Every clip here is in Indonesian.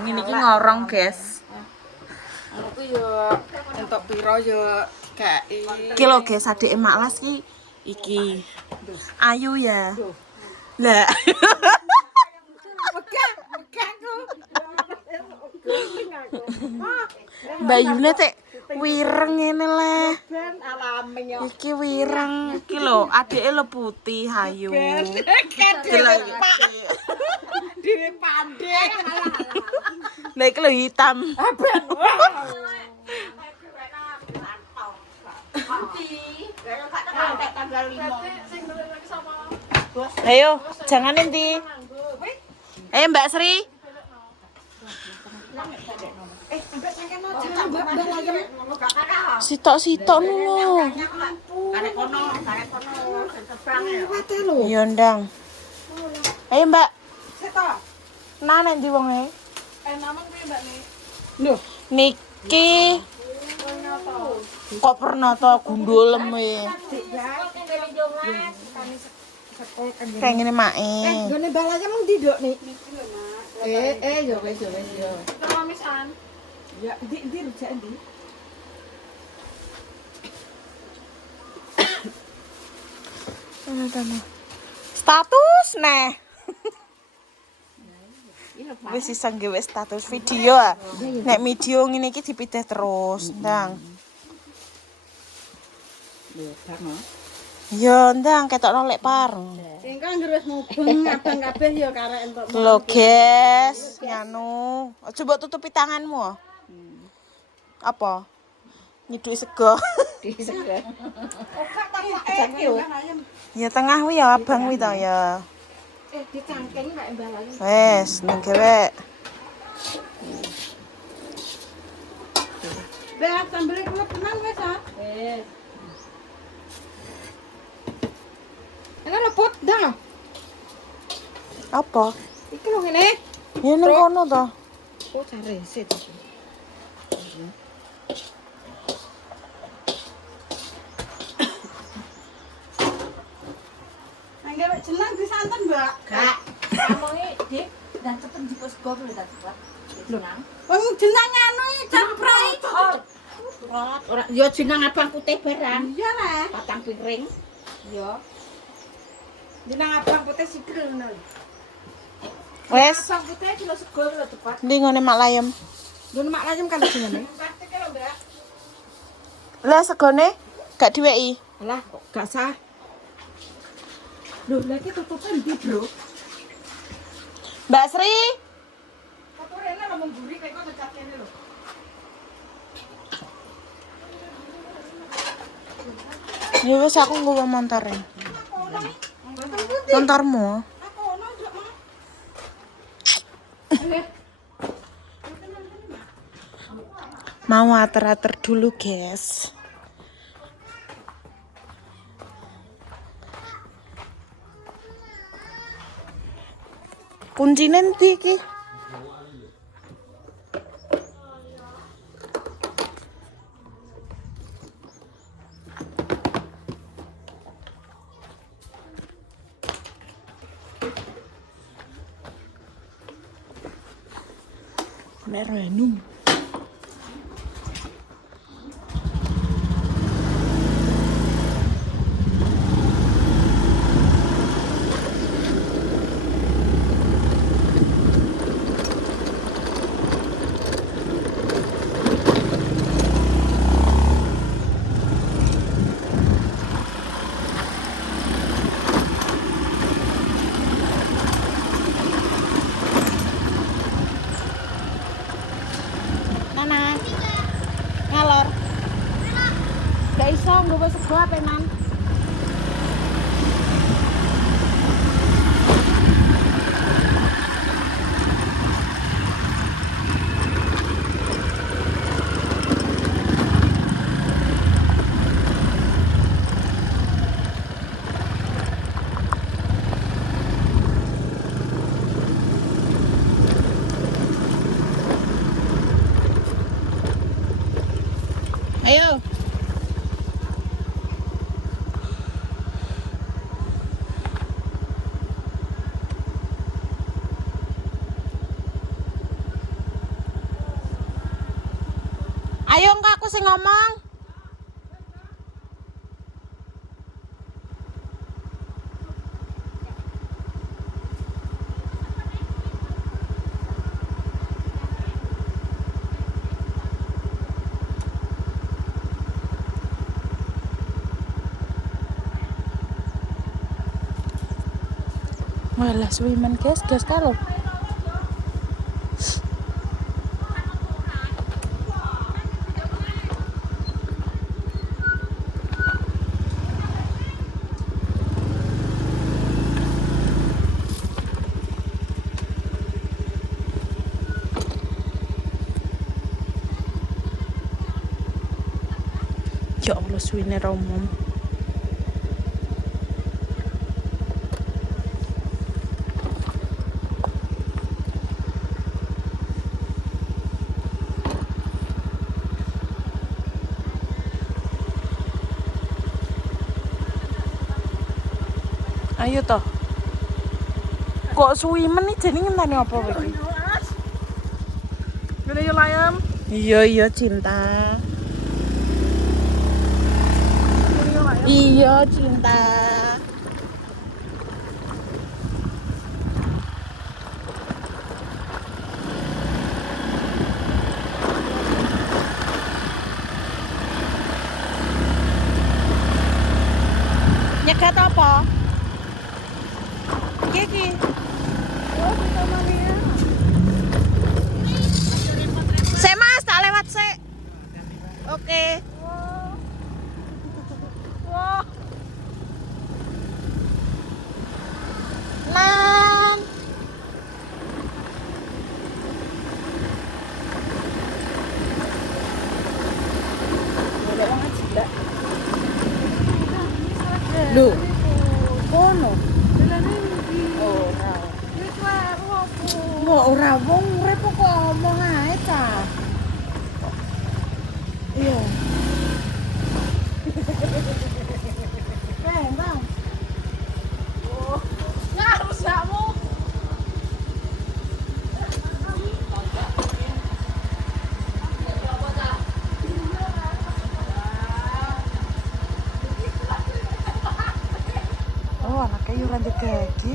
Ngene iki ngorong, guys. Aku yo entuk piro yo KI. Iki lho, guys, adike Mak Las iki. Ayu ya. Lah. Bayune tek wireng ngene le. Iki wireng. Iki lho, adike lho putih ayu. Dhewe pandhe. Lah iki lho hitam. Ayo, jangan nanti. Ayo Mbak Sri. Sitok-sitok lho. Karek kono. Iya ndang. Ayo Mbak. Sitok. Nah nanti wonge. Namang piye Mbak nih? Lho, niki kok Pernata gundul leme. Kayak ngene mae. Gone balanya mung ndidok nih. Yo wis yo. Kamisan. Ya, ndi rujak ndi? Status neh. Wis iso nggawe status video ah. Nek video ngene iki dipideh terus, ndang. Ya, ndang ketokno lek pareng. Engko anggere wis mubeng abang kabeh ya karek entuk. Lho, guys, nganu. Coba tutupi tanganmu. Apa? Nyiduk sego. Ya tengah wi ya abang wi to ya. Dicangkeng nek mbalane. Wes, nang gawe. Lah sambel kula tenang wis ah. Wis. Ana lepot ndang. Apa? Iki lho ngene. Ya nang kono to. Oh, cari sit. Angger jeneng disanten, Mbak. Gak. Samonge Dik, dan cepet jipus go lho ta cepet. Jenang. Wong jeneng anu camprai. Ora ya jeneng abang putih barang. Iya lah. Patang piring. Iya. Jeneng abang putih sikil ngono. Wes, Abang putih kilo sego lho cepet. ndi ngene Mak Layem. Lho mak layem kan jenenge. Plastik lho, Mbak. Lah segone gak diweki. Alah kok gak sah. Lho lagi tutupan ndi, Bro? Mbak Sri, Kotorene lho mengguri kok ngecap kene lho. ya wis aku nggawa montore. Montormu. Aku ono njok mah. Mau ater-ater dulu, guys. Kuncine ndi iki? Merenum. Ayo engko aku sing ngomong. Walah suwimen guys kalau. Ya Allah suwine romom. Ayo toh. Kok suwimen nih jadi ngenteni apa iki? Ngene yo layam. Iya cinta. Iya cinta. Nyegat apa? Iki. Sik Mas, tak lewat sik. Oke. Wah, Nan. Lho, kono. Ora wong urip kok ngomong ae ta. Iya. Bang. harus kamu. Oh, anaknya yo lanjut kaki.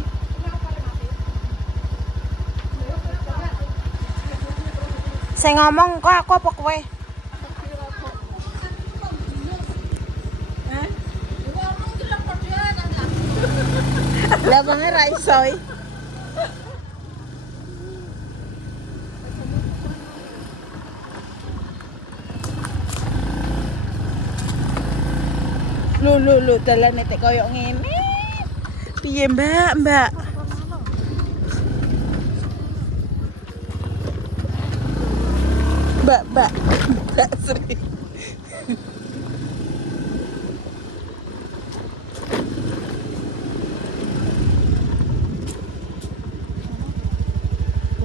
Saya ngomong kok aku apa kowe? Lah bange ra iso. Lho dalane tek koyo ngene. Piye, Mbak? Mbak Sri.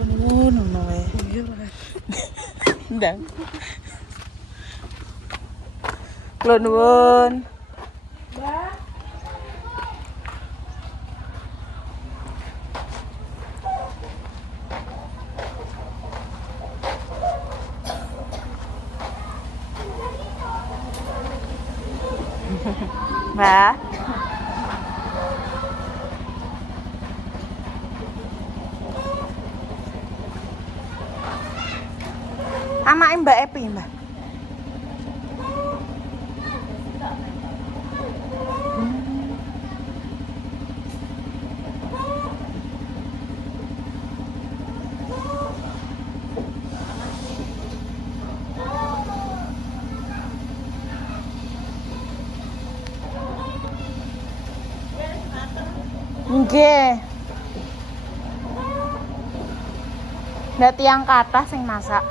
Ngono wae. Iya lah. Ndang. Kula nuwun. Mbak. Anake Mbak Epi, Mbak. Nggih. Ndak tiyang kathah sing masak.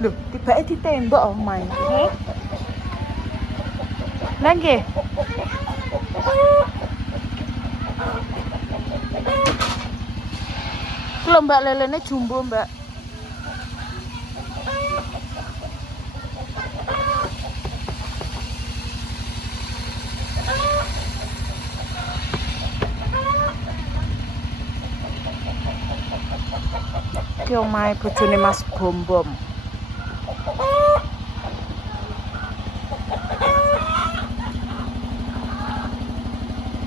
Lho, tibake ditembok omahe. Lah nggih. Lho Mbak lelene jumbo, Mbak. Iki omahe bojone Mas Bombom.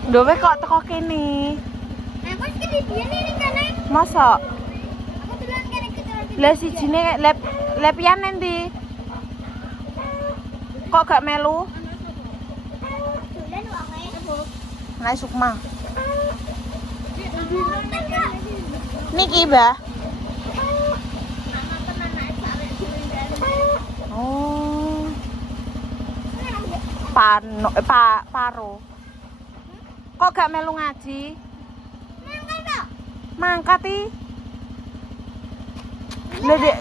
Lho weh kok teko kene? Aku sih di sini ning kene. Masa? Aku duluan kene kita. Lah sijine lepian endi? Kok gak melu? Dolan wae. Naik Sukma. Niki, Mbah. Oh. Paro. Kok gak melu ngaji? Mangkat i. Lah Dek.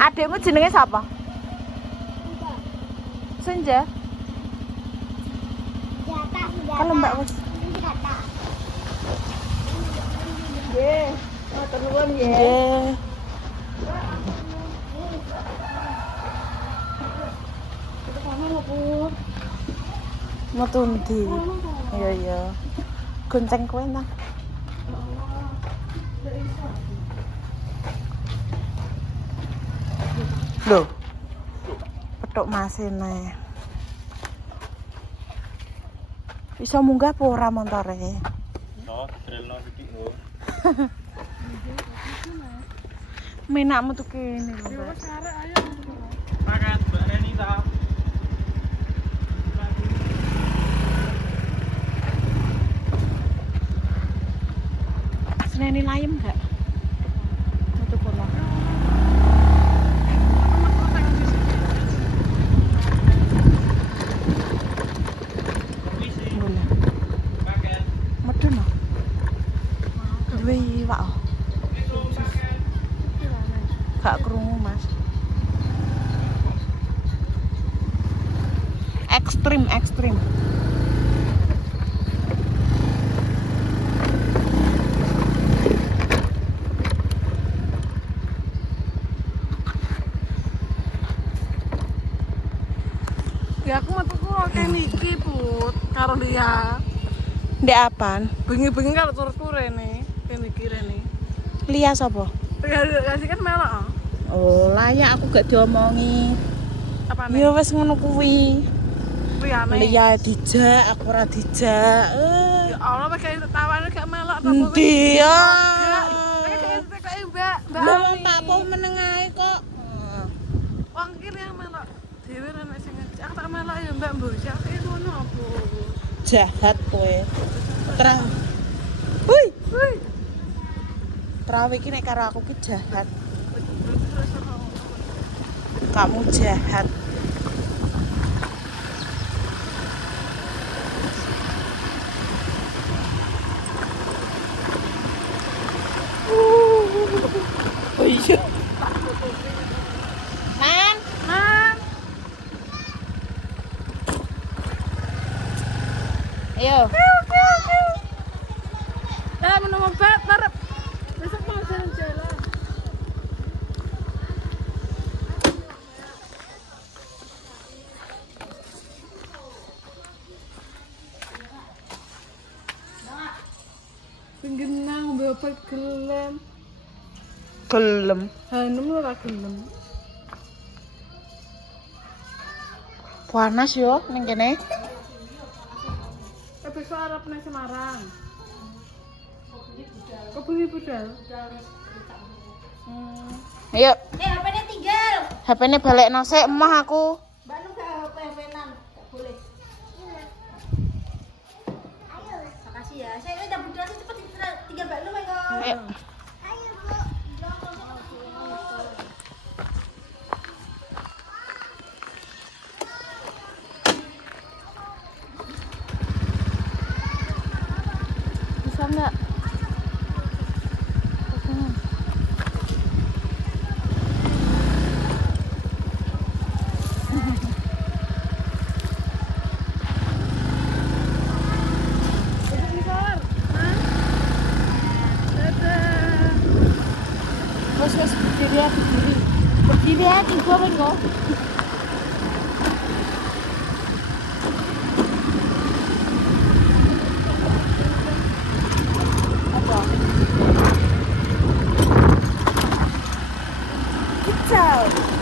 Adikmu jenenge sapa? Senja. Kalau Mbak wis. Nggih. Matur nuwun nggih. Nggih. Metu ndi? Iya. Gonceng kowe nang. Lho. Petuk masine. Iso munggah apa ora montore? No, drelno sithik lho. Menak metu kene lho, Mbak. Makan Mbak Reni ta. Seneni layem gak? Metu kono. Paket. Medun no. Duwe iwak. Gak krungu, Mas. Ekstrim. Ya aku metu kok kene iki, Put, karo Lia. Ndek apaan? Bengi-bengi kalau turut rene, kene iki rene. Lia sapa? Ya kasih kan melok. Oh, layak aku gak diomongi. Apa nih? Ya wis ngono kuwi. Riane. Lia dijak, aku ora dijak. Ya Allah, pakai tawane gak melok ta Endi ya? Kayak kayak Mbak Lah Ami. Pak Po meneng ae kok. Wong kiri yang melok. Dhewe rene sing ngejak aku tak melok ya Mbak Mbok. Aku ngono apa? Jahat kowe. Terang. Hui, Wih. trawe iki nek karo aku ki jahat. Kamu jahat. Oh iya. Man. Ayo. Menunggu bet, tarap. Besok mau jalan-jalan. Penggenang bapak gelem. Gelem. Hanum ora gelem. Panas yo ning kene. Besok arep nang Semarang. Kok bunyi budal? Ayo, HP-nya tinggal. HP-ne balekno sik emah aku. Mbak Nu gak HP-nan. Boleh. Ayo. Makasih ya. Saya udah budal sih cepet tinggal Mbak Nu mengko. Ayo. Ayo, Bu. Bisa enggak? Wes berdiri ya, berdiri. Berdiri ya, tiga mengko.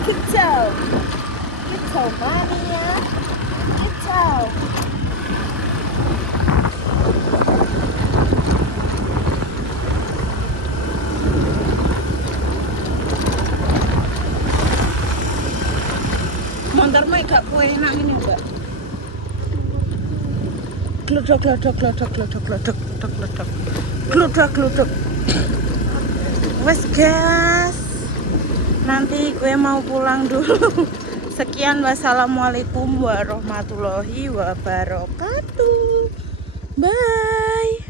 Kicau. Kicau mania. Kicau. Montormu gak kue enak ini enggak? Gluduk. Wes gas. Nanti gue mau pulang dulu. Sekian, wassalamualaikum warahmatullahi wabarakatuh. Bye.